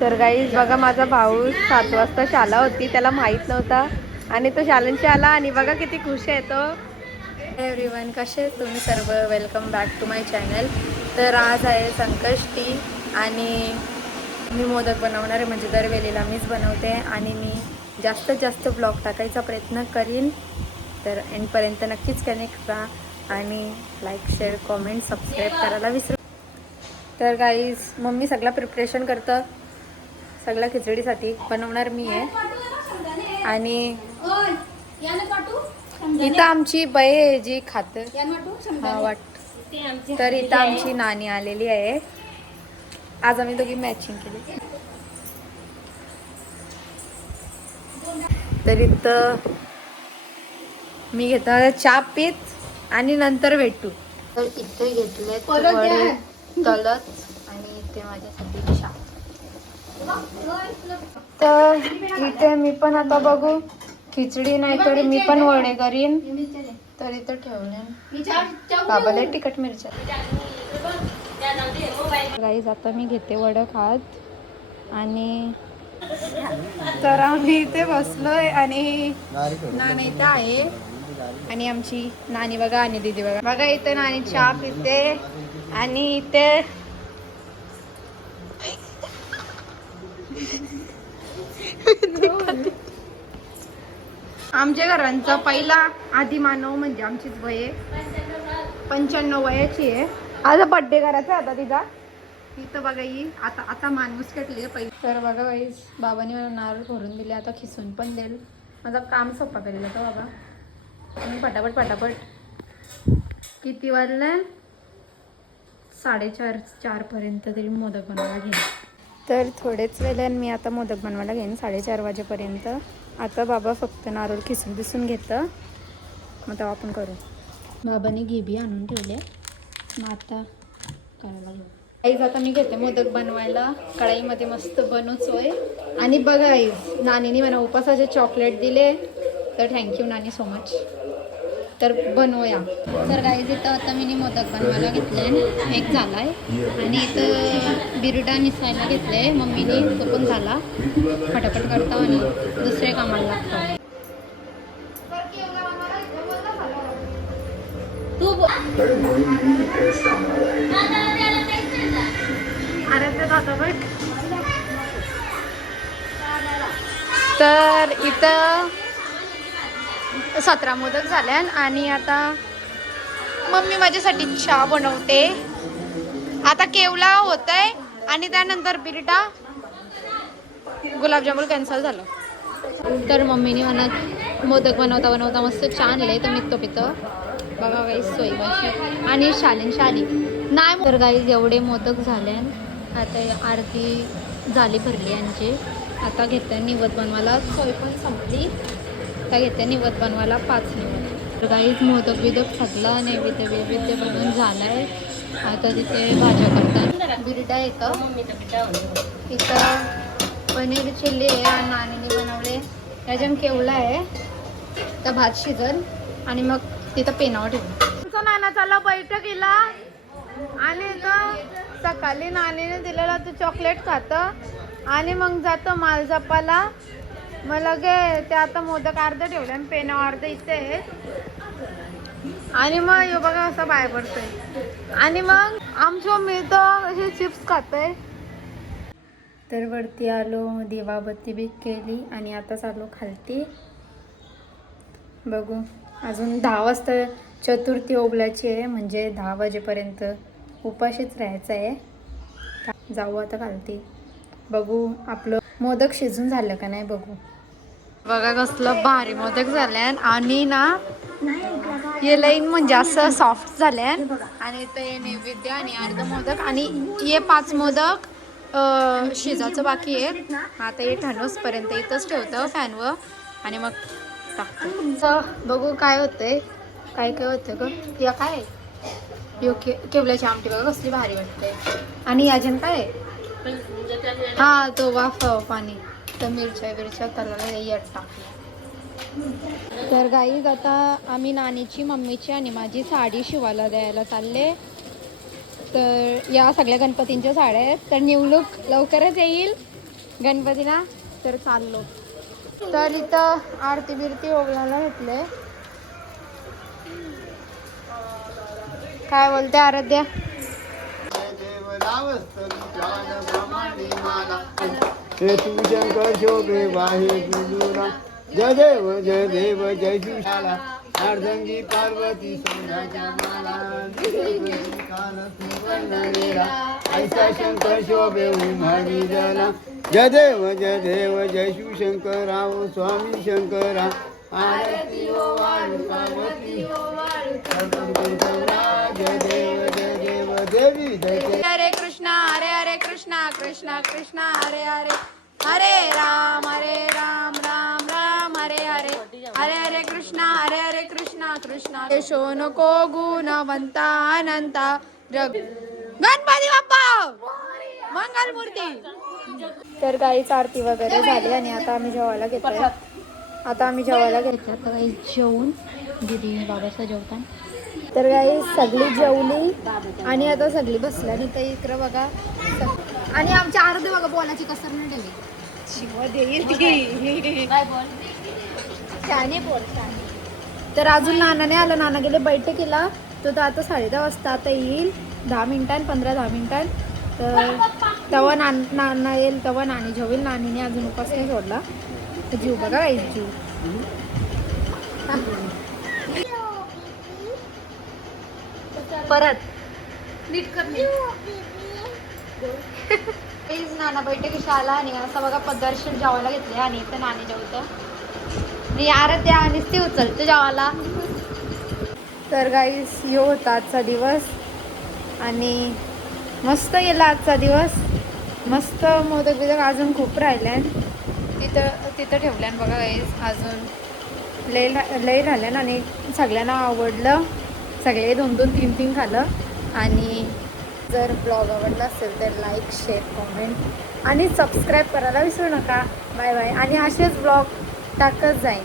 तर गाईज बघा माझा भाऊ सात वाजता शाला होती त्याला माहीत नव्हता. आणि तो शाळेंशी आला आणि बघा किती खुश आहे तो. एव्हरीवन कसे तुम्ही सर्व? Welcome back to my channel तर आज आहे संकष्टी आणि मी मोदक बनवणार आहे म्हणजे दरवेळेला मीच बनवते आणि मी जास्तीत जास्त ब्लॉग टाकायचा प्रयत्न करीन. तर एंडपर्यंत नक्कीच कनेक्ट राहा आणि लाईक शेअर कॉमेंट सबस्क्राईब करायला विसरू तर गाईज मम्मी सगळं प्रिपरेशन करतं. सगळं खिचडीसाठी बनवणार मी आहे. आणि इथं आमची बये आहे जी खात. हा वाट. तर इथं आमची नानी आलेली आहे. आज आम्ही दोघी मॅचिंग केली. तर इथं मी घेतो चहा पीत आणि नंतर भेटू. तर इथे घेतले तलत आणि इथे माझ्यासाठी चहा तर इथे मी पण आता बघू. खिचडी नाही तर मी पण वडे करीन. तर इथं ठेवले. बाबाला तिखट मिरच्या. गाईज आता मी घेते वड खात. आणि तर आम्ही इथे बसलोय आणि नानी इथं आहे. आणि आमची नानी बघा आणि दीदी बघा. बघा इथे नानी चहा पिते. आणि इथे आमच्या घरांचा पहिला आधी मानव म्हणजे आमचीच वय आहे. पंच्याण्णव वयाची आहे. आज बड्डे करायचा आहे आता तिचा. इथं बघा येईल आता आता माणूस कटली पहिली तर बघा बाईस बाबाने मला नारळ भरून दिले आता खिसून पण देईल. माझा काम सोपा करेल आता बाबा. मी पटापट पटापट. किती वाजलं? साडेचार चारपर्यंत तरी मोदक बनवायला घेईन तर थोडेच वेळेने मी आता मोदक बनवायला घेईन साडेचार वाजेपर्यंत. आता बाबा फक्त नारळ खिसून दिसून घेतं. मग तेव्हा आपण करू. बाबाने घेबी आणून ठेवले मग आता करायला घेऊ. आईज आता मी घेते मोदक बनवायला. कढाईमध्ये मस्त बनवचोय आणि बघा आईज नानीने मला उपासाचे चॉकलेट दिले. तर थँक्यू नानी सो मच तर बनवूया. तर गाईज इथं आता मी मोदक बनवायला घेतले एक झाला आहे आणि इथं बिरडा निसायला घेतले मम्मीने तो पण झाला. फटाफट करता आणि दुसरे कामाला लागतो. अरे ते दादा बघ. तर इथं सतरा मोदक झाल्यान आणि आता मम्मी माझ्यासाठी चहा बनवते. आता केवला होत आहे आणि त्यानंतर बिरटा गुलाबजामुन कॅन्सल झालं. तर मम्मीने म्हणत मोदक बनवता बनवता मस्त छान आहे तर मित्तो पितो. बघा गाईस सोय आणि शालीन शाली नाही तर गाईज एवढे मोदक झाले आता आरती झाली भरली यांची. आता घेते निवत बनवायला सोय पण संपली. आता घेते निवत बनवायला पाच निवत. तर काहीच मोदक बिदक सगळं नैवेद्य वैविध्य बनवून झालं आहे आता तिथे भाज्या करतात. बिरडा येतं इथं पनीर चिल्ली आहे नाणीने नानीने बनवले. त्याच्यात केवला आहे. तर भात शिजल आणि मग तिथं पेनावर ठेवू. तुमचा नाना चालला बैठकीला आणि सकाळी नानीने दिलेला तू चॉकलेट खातं. आणि मग जातो मालजपाला. मग लगे ते आता मोदक अर्ध ठेवले आणि पेन अर्ध इथे आणि मग यो बघा असं बाहेर पडतोय. आणि मग आमच्या मी तर असे चिप्स खातोय. तर वरती आलो दिवाबत्ती बी केली आणि आता चालू खालती. बघू अजून दहा वाजता चतुर्थी ओबलाची आहे म्हणजे दहा वाजेपर्यंत उपाशीच राहायचं आहे जाऊ आता खालती. बघू आपलं मोदक शिजून झालं का नाही बघू. बघा कसलं भारी मोदक झाल्यान. आणि ना हे लाईन म्हणजे असं सॉफ्ट झाल्यान. आणि ते नैवेद्य आणि अर्ध मोदक आणि हे पाच मोदक शिजाचं शिजायचं बाकी आहे आता हे ठणूसपर्यंत इथंच ठेवतं फॅनवर. आणि मग टाकतो. बघू काय होतंय. काय काय होतं ग या काय? यो के केवल्याची आमटी बघा कसली भारी वाटते. आणि याजन काय? आहे? हा तो वाफ पाणी मस्त मिरच्या बिरच्या तलाला यात टाकल्या तर गाईज आता आम्ही नानीची मम्मीची आणि माझी साडी शिवायला द्यायला चालले. तर या सगळ्या गणपतींच्या साड्या आहेत. तर न्यू लवकरच येईल. गणपतीला तर चाललो. तर इथं आरती बिरती ओघळायला घेतले काय बोलते आराध्या? हे तू शंकर शोभे वाहे पिंडुरा जय देव जय देव जय शिवशाला अर्धंगी पार्वती सौंदाच्या माला ऐसा शंकर शोभे उमारी जला जय देव जय देव जय शिवशंकराव स्वामी शंकरा। आरती हो, ओ वाळू पार्वती हो, जय देव जय देव देवी जय. हरे कृष्णा हरे हरे कृष्णा कृष्णा कृष्णा हरे हरे. हरे राम हरे राम राम राम हरे हरे. हरे हरे कृष्णा हरे हरे कृष्णा कृष्णा. यशो नको गुणवंता अनंता. जग गणपती बाप्पा! मंगल मूर्ती. तर काहीच आरती वगैरे झाली आणि आता आम्ही जेवायला घेतोय. आता आम्ही जेवायला घेतलं आता काही जेवून दिदी बाबाचा जेवता तर काही सगळी जेवली आणि आता सगळी बसली आणि तर इकडं बघा. आणि आमच्या आरती बघा बोलाची कसर नाही ठेवली बोल तर अजून नाना नाही नाना गेले बैठकीला. तो तर आता साडे दहा वाजता आता येईल. दहा मिनिटां पंधरा दहा मिनिटां तर तेव्हा नान नाना येईल तेव्हा नाणी जेवेल. नानीने अजून उपास नाही सोडला. जीव बघा जीव. परत. नीट कर प्लीज नाना बैठकीशी आला आणि असं बघा पदर्शन जेवायला घेतले आणि इथं नाणी जेवतं. आणि आराध्या आणि ती उचलते जेवायला. तर गाईस यो होता आजचा दिवस. आणि मस्त गेला आजचा दिवस. मस्त मोदक बिदक अजून खूप राहिल्यान तिथं तिथं ठेवल्यान बघा गाईस अजून. लय लय राहिल्यान आणि सगळ्यांना आवडलं. सगळे दोन दोन तीन तीन खाल्लं आणि जर ब्लॉग आवडला असेल तर लाईक शेअर कॉमेंट आणि सबस्क्राईब करायला विसरू नका. बाय बाय आणि असेच ब्लॉग टाकत जाईन.